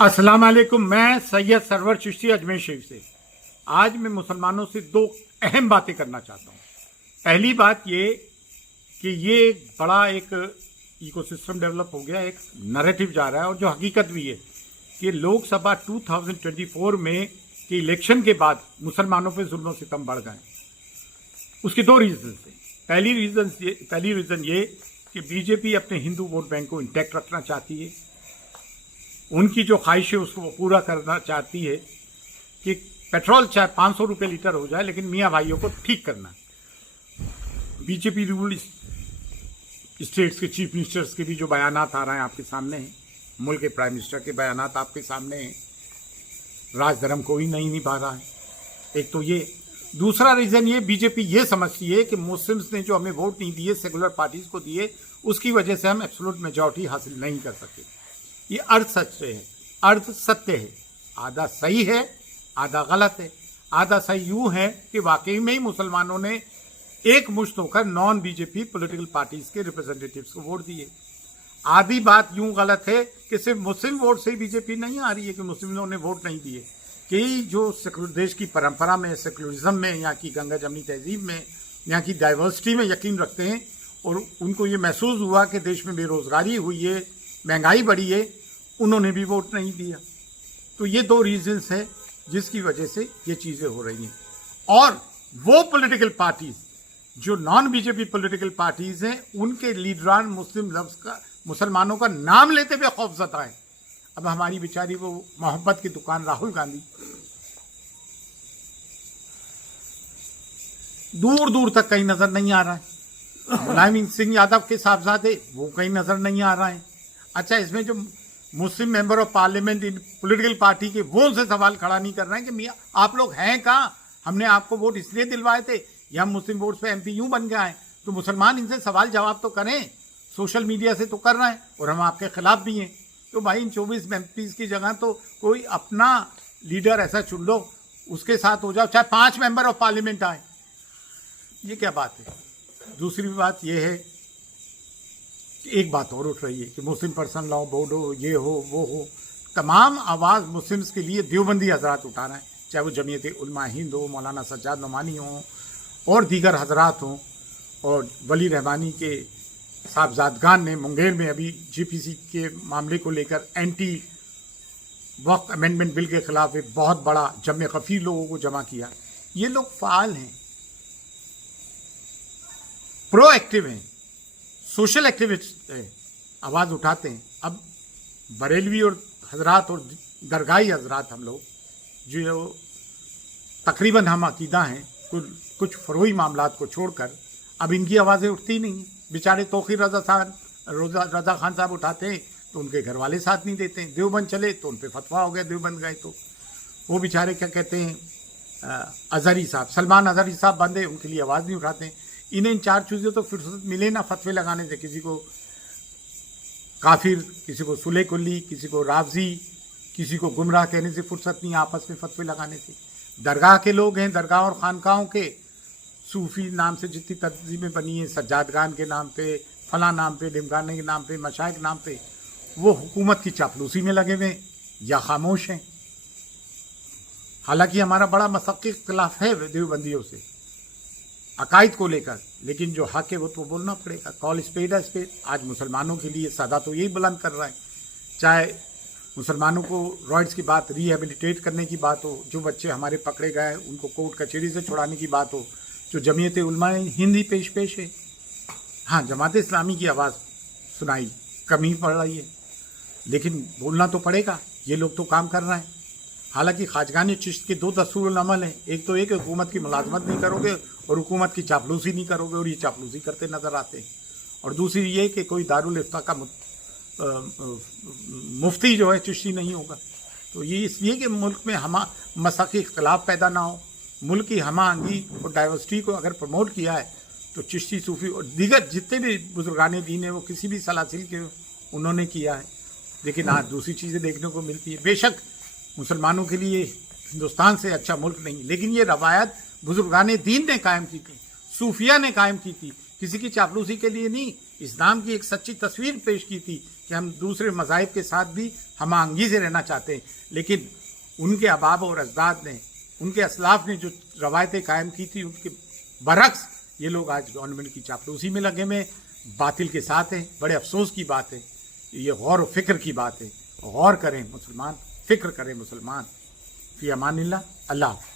अस्सलाम वालेकुम। मैं सैयद सरवर चिश्ती अजमेर शरीफ से। आज मैं मुसलमानों से दो अहम बातें करना चाहता हूँ। पहली बात ये कि ये एक बड़ा इकोसिस्टम डेवलप हो गया, एक नैरेटिव जा रहा है और जो हकीकत भी है कि लोकसभा 2024 में के इलेक्शन के बाद मुसलमानों पे जुल्म और सितम बढ़ गए। उसके दो रीजन थे। पहली रीजन ये कि बीजेपी अपने हिंदू वोट बैंक को इंटैक्ट रखना चाहती है। उनकी जो ख्वाहिश है उसको वो पूरा करना चाहती है कि पेट्रोल चाहे 500 रुपये लीटर हो जाए, लेकिन मियाँ भाइयों को ठीक करना। बीजेपी रूल स्टेट्स के चीफ मिनिस्टर्स के भी जो बयानात आ रहे हैं आपके सामने हैं, मुल्क के प्राइम मिनिस्टर के बयानात आपके सामने हैं। राजधर्म कोई नहीं निभा रहा है। एक तो ये। दूसरा रीजन ये, बीजेपी ये समझती है कि मुस्लिम्स ने जो हमें वोट नहीं दिए, सेकुलर पार्टीज को दिए, उसकी वजह से हम एब्सोल्यूट मेजॉरिटी हासिल नहीं कर सके। ये अर्ध सत्य है। आधा सही है, आधा गलत है। आधा सही यूं है कि वाकई में ही मुसलमानों ने एक मुश्त होकर नॉन बीजेपी पॉलिटिकल पार्टीज के रिप्रेजेंटेटिव्स को वोट दिए। आधी बात यूं गलत है कि सिर्फ मुस्लिम वोट से बीजेपी नहीं आ रही है कि मुस्लिमों ने वोट नहीं दिए। कि जो देश की परंपरा में, सेकुलरिज्म में, यहाँ की गंगा जमनी तहजीब में, यहाँ की डाइवर्सिटी में यकीन रखते हैं और उनको ये महसूस हुआ कि देश में बेरोजगारी हुई है, महंगाई बढ़ी है, उन्होंने भी वोट नहीं दिया। तो ये दो रीजंस है जिसकी वजह से ये चीजें हो रही हैं। और वो पॉलिटिकल पार्टीज जो नॉन बीजेपी पॉलिटिकल पार्टीज हैं, उनके लीडरान मुसलमानों का नाम लेते हुए खौफजदा है। अब हमारी बेचारी वो मोहब्बत की दुकान राहुल गांधी, दूर दूर तक कहीं नजर नहीं आ रहा है। मुलायम सिंह यादव के साहबजादे, वो कहीं नजर नहीं आ रहा है। अच्छा, इसमें जो मुस्लिम मेंबर ऑफ पार्लियामेंट इन पॉलिटिकल पार्टी के, वो उनसे सवाल खड़ा नहीं कर रहे हैं कि मियाँ आप लोग हैं कहाँ? हमने आपको वोट इसलिए दिलवाए थे या हम मुस्लिम वोट पे एमपी यूं बन गए हैं? तो मुसलमान इनसे सवाल जवाब तो करें। सोशल मीडिया से तो कर रहे हैं और हम आपके खिलाफ भी हैं। तो भाई इन 24 एमपी की जगह तो कोई अपना लीडर ऐसा चुन लो, उसके साथ हो जाओ, चाहे 5 मेंबर ऑफ पार्लियामेंट आए। ये क्या बात है? दूसरी बात यह है, एक बात और उठ रही है कि मुस्लिम पर्सन लॉ बोर्ड हो, ये हो, वो हो। तमाम आवाज़ मुस्लिम्स के लिए देवबंदी हजरात उठा रहे हैं, चाहे वो जमीयत उलमा हिंद हो, मौलाना सज्जाद नोमानी हो और दीगर हजरात हों। और वली रहमानी के साहबजादगान ने मुंगेर में अभी जीपीसी के मामले को लेकर एंटी वक्फ अमेंडमेंट बिल के खिलाफ एक बहुत बड़ा जमे खफी लोगों को जमा किया। ये लोग फाल हैं, प्रोएक्टिव हैं, सोशल एक्टिविस्ट है, आवाज़ उठाते हैं। अब बरेलवी और हजरात और दरगाही हजरात, हम लोग जो तकरीबन हम अकीदा हैं, कुछ फरोई मामलात को छोड़कर अब इनकी आवाज़ें उठती नहीं हैं। बेचारे तौकीर रजा खान साहब उठाते हैं तो उनके घर वाले साथ नहीं देते हैं। देवबंद चले तो उन पर फतवा हो गया, देवबंद गए तो वो बेचारे क्या कहते हैं, अजहरी साहब, सलमान अजहरी साहब बंदे, उनके लिए आवाज़ नहीं उठाते हैं। इन्हें इन 4 चीज़ों तो फुर्सत मिले ना फतवे लगाने से, किसी को काफिर, किसी को सुले कुल्ली, किसी को रावजी, किसी को गुमराह कहने से फुर्सत नहीं, आपस में फतवे लगाने से। दरगाह के लोग हैं, दरगाह और खानकाहों के, सूफी नाम से जितनी तंजीमें बनी हैं, सज्जादगान के नाम पे, फला नाम पे, ढिमगाने के नाम पे, मशाइख नाम पे, वो हुकूमत की चापलूसी में लगे हुए या खामोश हैं। हालांकि हमारा बड़ा मसक्की इख्तिलाफ है देवबंदियों से अकायद को लेकर, लेकिन जो हक है वो तो बोलना पड़ेगा। कॉल स्पेड है स्पेड। आज मुसलमानों के लिए सदा तो यही बुलंद कर रहा है, चाहे मुसलमानों को रॉयड्स की बात, रिहेबिलिटेट करने की बात हो, जो बच्चे हमारे पकड़े गए उनको कोर्ट कचहरी से छुड़ाने की बात हो, जो जमीयत उलमा हिंदी पेश है। हाँ, जमात इस्लामी की आवाज़ सुनाई कमी पड़ रही है, लेकिन बोलना तो पड़ेगा। ये लोग तो काम कर रहे हैं। हालांकि खाजगान चिश्त के 2 दस्तूरुल अमल हैं। एक तो एक हुकूमत की मुलाजमत नहीं करोगे और हुकूमत की चापलूसी नहीं करोगे, और ये चापलूसी करते नजर आते हैं। और दूसरी ये कि कोई दारुल इफ्ता का मुफ्ती जो है चिश्ती नहीं होगा। तो ये इसलिए कि मुल्क में मसाकी इख्तलाफ पैदा ना हो, मुल्क की हमाआहंगी और डाइवर्सिटी को अगर प्रमोट किया है तो चिश्ती, सूफी और दीगर जितने भी बुजुर्गान दीन है वो किसी भी सलासिल के उन्होंने किया है। लेकिन आज दूसरी चीज़ें देखने को मिलती है। बेशक मुसलमानों के लिए हिंदुस्तान से अच्छा मुल्क नहीं, लेकिन ये रवायत बुजुर्गान दीन ने कायम की थी, सूफिया ने कायम की थी, किसी की चापलूसी के लिए नहीं। इस्लाम की एक सच्ची तस्वीर पेश की थी कि हम दूसरे मज़ाहिब के साथ भी हम आंगी से रहना चाहते हैं, लेकिन उनके अबाब और अजदाद ने, उनके असलाफ ने जो रवायतें कायम की थी, उनके बरक्स ये लोग आज गवर्नमेंट की चापलूसी में लगे में बातिल के साथ हैं। बड़े अफसोस की बात है, ये गौर व फिक्र की बात है। गौर करें मुसलमान, फिक्र करें मुसलमान। फ़ी अमानिल्लाह। अल्लाह।